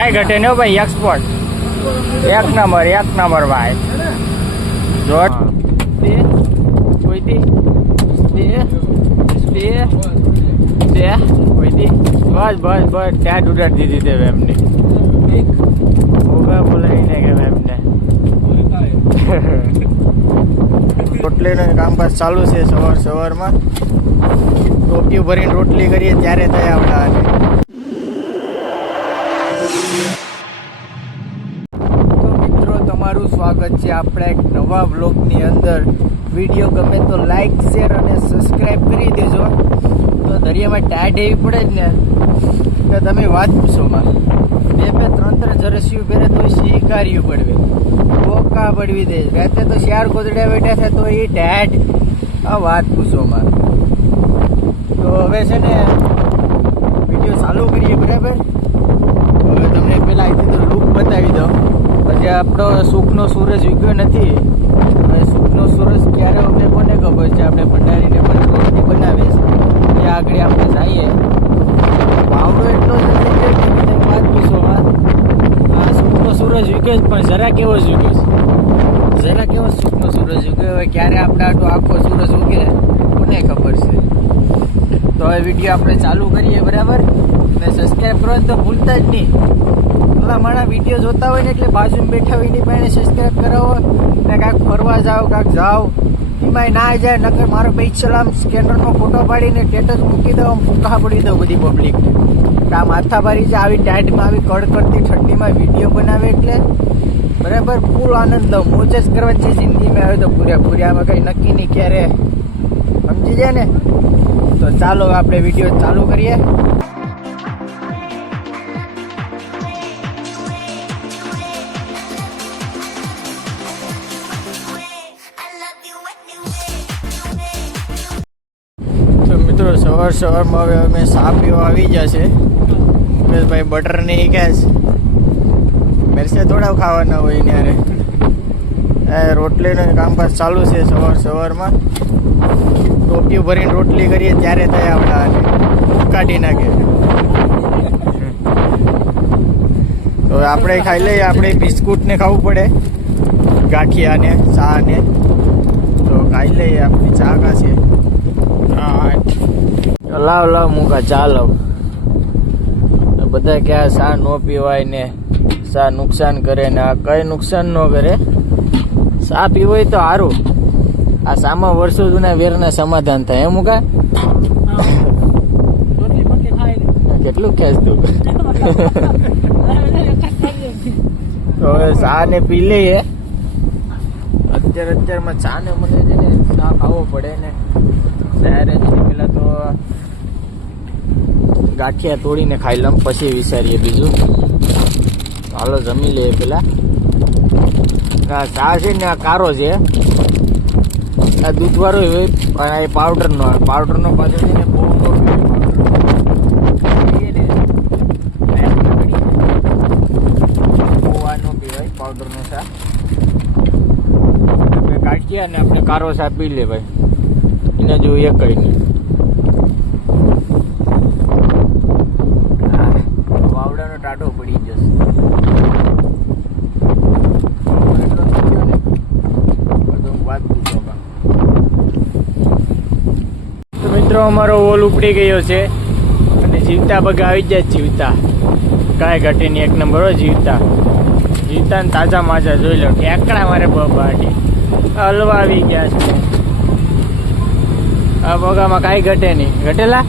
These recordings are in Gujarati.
કઈ ઘટે ને ભાઈ એક્સપોર્ટ એક નંબર ભાઈ જોટ બે કોઈથી બે બે બે કોઈથી બસ ત્યાં ઉડાડી દીધી તે એમની બોલાવીને કે એમને રોટલીનું કામકાજ ચાલુ છે સવારમાં ટોપિયું ભરીને રોટલી કરીએ ત્યારે થાય આપણા તમારું સ્વાગત છે આપણા એક નવા વ્લોગની અંદર. વિડીયો ગમે તો લાઈક શેર અને સબસ્ક્રાઈબ કરી દેજો. તો દરિયામાં ટાઈડ એવી પડે જ ને કે તમે વાત પૂછો માં બે ત્રણ જરસિયું પહેરે તો શીકાર્યું પડવે બોકા પડવી દે રાતે તો શિયાર ગોદડા બેઠા છે તો એ ટાઈડ આ વાત પૂછો માં. તો હવે છે ને વિડીયો ચાલુ કરીએ બરાબર. હવે તમને પહેલાં અહીંથી તો લુક બતાવી દઉં. પછી આપણો સુખનો સૂરજ ઉગ્યો નથી. હવે સુખનો સૂરજ ક્યારે અમને કોને ખબર છે. આપણે ભંડારીને પણ રોટલી બનાવીએ છીએ એ આગળ આપણે જઈએ. વાવડો એટલો જલ્દી ગયો કે તમે વાત પૂછો વાત. આ સુખનો સૂરજ ઉગ્યો જ પણ જરા કેવો જ ઉગ્યો છે. જરા કેવો સુખનો સૂરજ ઉગ્યો. હવે ક્યારે આપણે આખો સૂરજ ઉગે કોને ખબર છે. તો હવે વિડીયો આપણે ચાલુ કરીએ બરાબર. અને સબસ્ક્રાઈબ કરવાનું તો ભૂલતા જ નહીં. મારા વિડીયો જોતા હોય ને એટલે બાજુમાં બેઠા હોય એની પાસે સબસ્ક્રાઈબ કરાવો ને કાંઈક ફરવા જાઓ કાંઈક જાઓ એમાંય ના જાય નકર મારો પૈસા સ્કેનરનો ફોટો પાડીને સ્ટેટસ મૂકી દઉં ફૂંકા પડી દઉં બધી પબ્લિકને. આમ માથાભારી છે આવી ટાઈટમાં આવી કડકડતી ઠંડીમાં વિડીયો બનાવે એટલે બરાબર ફૂલ આનંદ દઉં. મોજ જ કરવાની છે જિંદગીમાં. આવે તો પૂરેપૂરી આમાં કંઈ નક્કી નહીં ક્યારે સમજી જાય ને. તો ચાલો આપણે વિડીયો ચાલુ કરીએ. સવારમાં હવે અમે ચા પીવા આવી જશે. મુકેશભાઈ બટર નહીં કેશ મેરસે થોડા ખાવાના હોય ત્યારે. રોટલીનું કામકાજ ચાલુ છે સવારમાં ટોપિયું ભરીને રોટલી કરીએ ત્યારે થાય આપણા કાઢી નાખે. તો આપણે ખાઈ લઈએ. આપણે બિસ્કુટને ખાવું પડે ગાંઠિયાને ચાને. તો ખાઈ લઈએ. આપણી ચા કા છે લાવ મૂકા ચા લાવ. બધા ક્યાં ચા ન પીવાય ને ચા નુકસાન કરે ને આ કઈ નુકસાન ન કરે. ચા પીવો હોય તો સારું. આ સામા વર્ષો જૂના વેરના સમાધાન થાય એમ મુકા. કેટલું ખેંચ તું. તો હવે ચા ને પી લઈએ. અત્યારમાં ચા ને મને છે ને ચા ખાવો પડે ને ત્યારે પેલા તો ગાંઠિયા તોડીને ખાઈ લઉં પછી વિચારીએ બીજું. હાલો જમી લઈએ પેલા. ચા છે ને આ કારો છે આ દૂધવાળો હોય પણ આ પાવડરનો પાછો છે ને બહુ નો પીવાય પાવડરનો ચા. ગાંઠિયા ને આપણે કારો ચા પી લે ભાઈ. એને જો એ કઈ નહીં. વાવડાનો ટાટો પડી જશે. તો મિત્રો અમારો ઓલ ઉપડી ગયો છે અને જીવતા બગા આવી જાય. જીવતા કાંઈ ઘટે નહીં એક નંબર હોય. જીવતા ને તાજા માજા જોઈ લો. ટેકડા મારે બાટી હલવા આવી ગયા છે. આ બગામાં કાંઈ ઘટે નહીં. ઘટેલા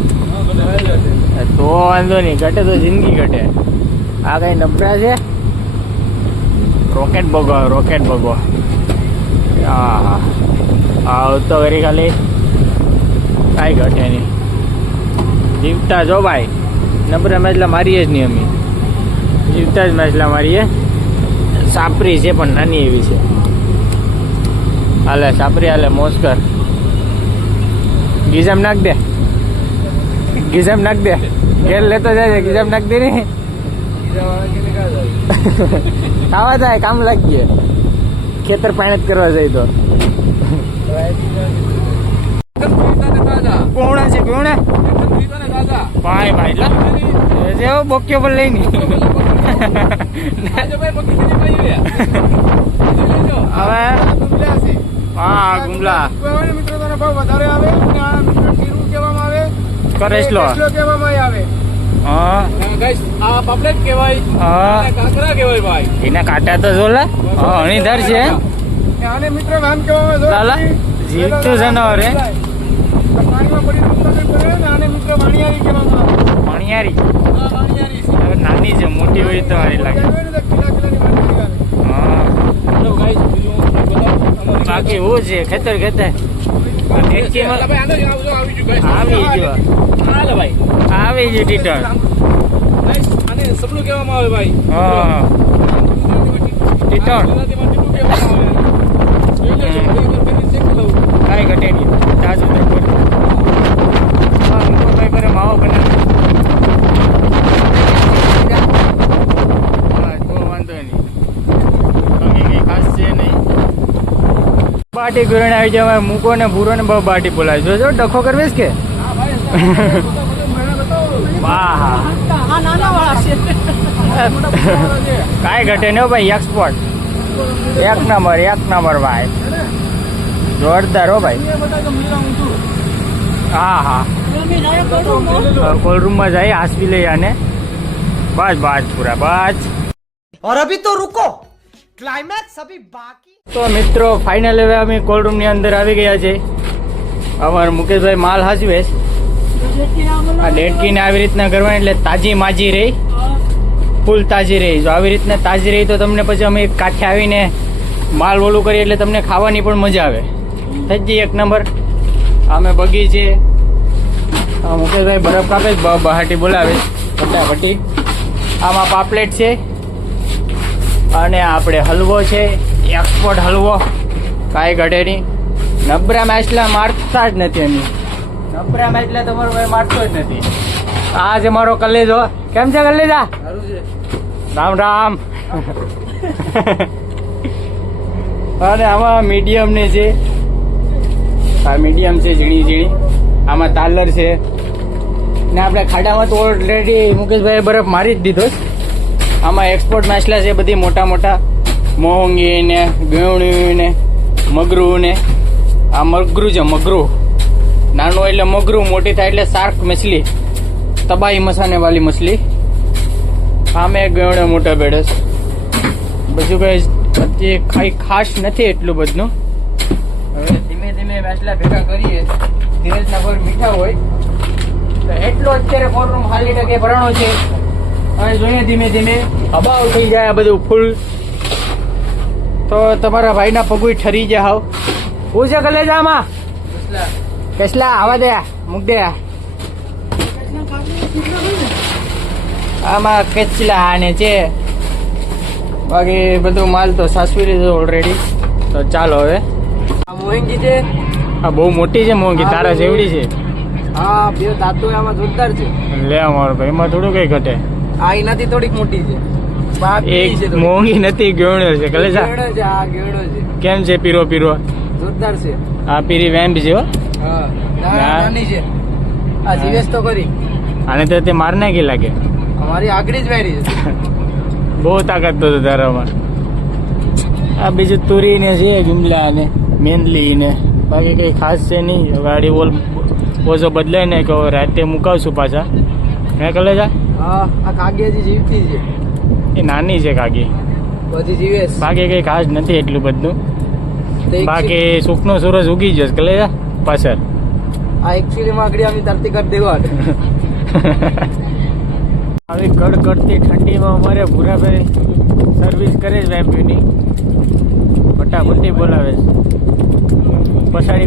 તો વાંધો નહીં. ઘટે તો જિંદગી ઘટે. આ કઈ નબળા છે. રોકેટ બગો હા આવતો કરી ખાલી કાંઈ ઘટે નહીં. જીવતા જો ભાઈ. નબળા મેચલા મારીએ જ નહીં અમે. જીવતા જ મેચલા મારીએ. સાપરી છે પણ નાની એવી છે. હાલે સાપરી હાલે મોસ્કર. ગીઝમ નાખ દે ઘેર લેતો જાય. ગીઝમ નાખ દે ને ખાવા જાય. કામ લાગીએ ખેતર પાણી કરવા જાય તો. કોણા છે કોણા ભાઈ જેવો બોક્યો પર લઈ ની હવે હા ગુમલા મિત્રો તને ભાવ વધારે આવે અને આ મિત્રો ટીરું કહેવામાં આવે, કરેસલો કહેવામાં આવે. હા ગાઈસ આ પાપલેટ કહેવાય, હા કાંકરા કહેવાય ભાઈ. એના કાંટા તો જોલા અણીધર છે. આને મિત્રો નામ કહેવામાં લાલા જીવતું જનાવર હે. પાણીમાં પડી નુકસાન કરે ને આને મિત્રો વાણિયારી કહેવામાં આવે. પાણીયારી હા વાણિયારી છે. હવે નાની છે, મોટી હોય તો સારી લાગે. હા હેલો ગાઈસ બીજું બતાવો. બાકી હું છે ખેતર ખેતર ડેટકીમાં આવી ગયો આવી ગયું ટીટર. આને સબલું કહેવામાં આવે ભાઈ. હા ટીટર કાંઈ ઘટે નહીં. તાજું તો કોઈ ભાઈ પર માવો બનાવે. હા તો વાંધો નહીં, બાકી કંઈ ખાસ છે નહીં. બાટી ગુરણ આવી જાય મૂકો ને ભૂરો ને બહુ બાટી બોલાય. જોજો ડખો કરવીશ કે વાહ કાંઈ ઘટે નહીં ભાઈ. એક્સપોર્ટ એક નંબર ભાઈ, જોરદાર હો ભાઈ. હા હા કોલ્ડ રૂમમાં જાય હાંસવી લઈ આને. બસ પૂરા બસ. और अभी तो रुको, क्लाइमैक्स अभी बाकी. તો મિત્રો ફાઇનલ હવે અમે કોલ્ડ રૂમની અંદર આવી ગયા છે. અમારા મુકેશભાઈ માલ હાજવે. આ ડેટકીને આવી રીતના કરવાની એટલે તાજી માજી રહી, ફૂલ તાજી રહી. જો આવી રીતના તાજી રહી તો તમને પછી અમે કાંઠે આવીને માલ ઓલું કરીએ એટલે તમને ખાવાની પણ મજા આવે. થઈ જઈએ એક નંબર. અમે બગી છે, મુકેશભાઈ બરફ કાપે બહાટી બોલાવે ફટાફટી. આમાં પાપલેટ છે અને આપણે હલવો છે, એક્સપોર્ટ હલવો. કાંઈ ઘટે નહીં. નબરા માછલા મારતા જ નથી અમે. નબરા માછલા તમારો ભાઈ મારતો જ નથી. આ છે મારો કલેજો. કેમ છે કલેજા? રામ રામ. અને આમાં મીડિયમ ને છે, આ મીડિયમ છે ઝીણી. આમાં તાલર છે ને આપણે ખાડામાં તો ઓલરેડી મુકેશભાઈ બરફ મારી જ દીધો. આમાં એક્સપોર્ટ માછલા છે બધી મોટા મોંઘી ને ગેવણી ને મગરું ને. આ મગરું છે, મગરું નાનું એટલે મગરું, મોટી થાય એટલે શાર્ક મછલી, તબાહી મસાને વાલી મછલી. આમે ગેવણે મોટા બેડસ. બીજું કઈ કઈ ખાસ નથી એટલું બધું. હવે ધીમે ધીમે માછલા ભેગા કરીએ. ધીરજના પર મીઠા હોય તો એટલો અત્યારે કોલરૂમ ખાલી ટકે ભરાણો છે. અને જોઈએ ધીમે ધીમે અબાવ થઈ જાય આ બધું ફૂલ તો તમારા ભાઈના પગુઈ ઠરી જાય. હાવ હું છે કલેજામાં કેટલા આવા દે મૂક દે. આમાં કચલા આને છે, બાકી બધું માલ તો સાસવી લીધો ઓલરેડી. તો ચાલો હવે. આ મોંઘી છે, આ બહુ મોટી છે મોંઘી, તારા જેવડી છે. હા બે દાંતો આમાં જોરદાર છે. લે અમારો ભાઈ એમાં થોડું કઈ ઘટે. આ એનાથી થોડીક મોટી છે. એક મોંઘી નથી, ગેવણો છે કલેજા. આ ગેવણો છે. કેમ છે? પીરો જોરદાર છે. આ પીરી વેમ્પ છે હો. હા નાની છે. આ જીવેશ તો કરી આને તો તે માર નાખી લાગે. અમારી આગળી જ વાયરી છે. બહુ તાકાત તો તારામાં. આ બીજું તુરી ને છે, જુમલા ને મેંદલી ને, બાકી કઈ ખાસ છે નહીં. ગાડી ઓઝો બદલાય ને કે રાતે મુકાવશું પાછા. હે કલેજા? હા આ કાગી હજી જીવતી છે. એ નાની છે કાગી, બધી જીવે. બાકી કઈ ખાસ નથી એટલું બધું. બાકી સુખનો સૂરજ ઉગી જશે કલેજા પાછળ. આ એકચ્યુઅલી માગડી અમે તરતી કરી દેવા. આવી કડકડતી ઠંડીમાં અમારે ભૂરાભાઈ સર્વિસ કરે છે વેમ્પ્યુની. ફટાફટી બોલાવે છે,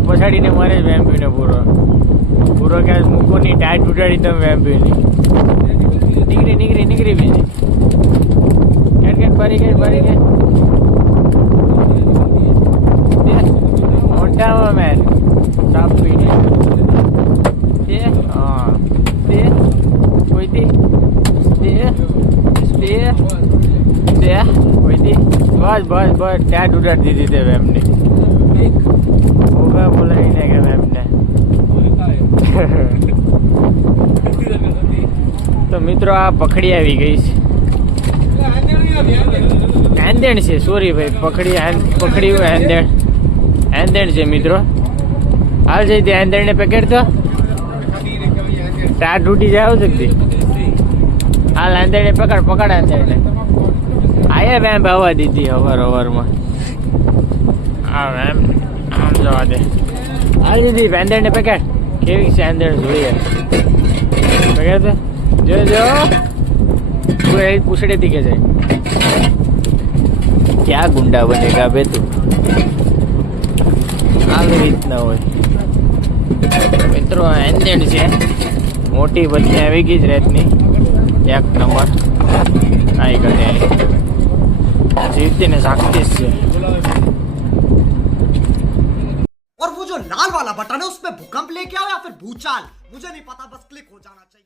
પછાડીને મારે જ વેમ્પ્યુને પૂરો ક્યાં મૂકોની ટાઈટ ઉડાડી તમે વેમ્પ્યુની. નીકળી બીજી કેટ ફરી ગઈ મોટામાં મેન સાપ પીને હા તે કોઈથી કોઈથી બસ ટાઈટ ઉડાડી દીધી તે વેમની. બોલાવીને કે વેમને. તો મિત્રો આ પકડી આવી ગઈ છે. એંદેણ છે, સોરી ભાઈ, પકડ્યું એંદેણ છે મિત્રો. હાલ જઈ દે એંદેણ ને પેકેટ તો ટાટ તૂટી જાય આવું શકતી. હાલ એંદેણ ને પકડ એંદેણ ને. આયા વેમ્પ હવા દીધી હવારમાં. હા વેમ્પ આમ જવા દે. હાલ દીધી એંદેણ ને પેકેટ. કેવી છે એંદેણ જોઈએ પેકેટ જો પૂછડે થી કે જાય. ક્યાં ગુંડા બનેગા બે તું. આવી રીતના હોય મિત્રો. એંદેણ છે, મોટી બધી આવી ગઈ જ રેતની. એક નંબર આઈ ગઈ જીવતી ને ઝાંકતી જ છે. और वो जो लाल वाला बटन है उसमें भूकंप लेके आओ या फिर भूचाल, मुझे नहीं पता, बस क्लिक हो जाना चाहिए.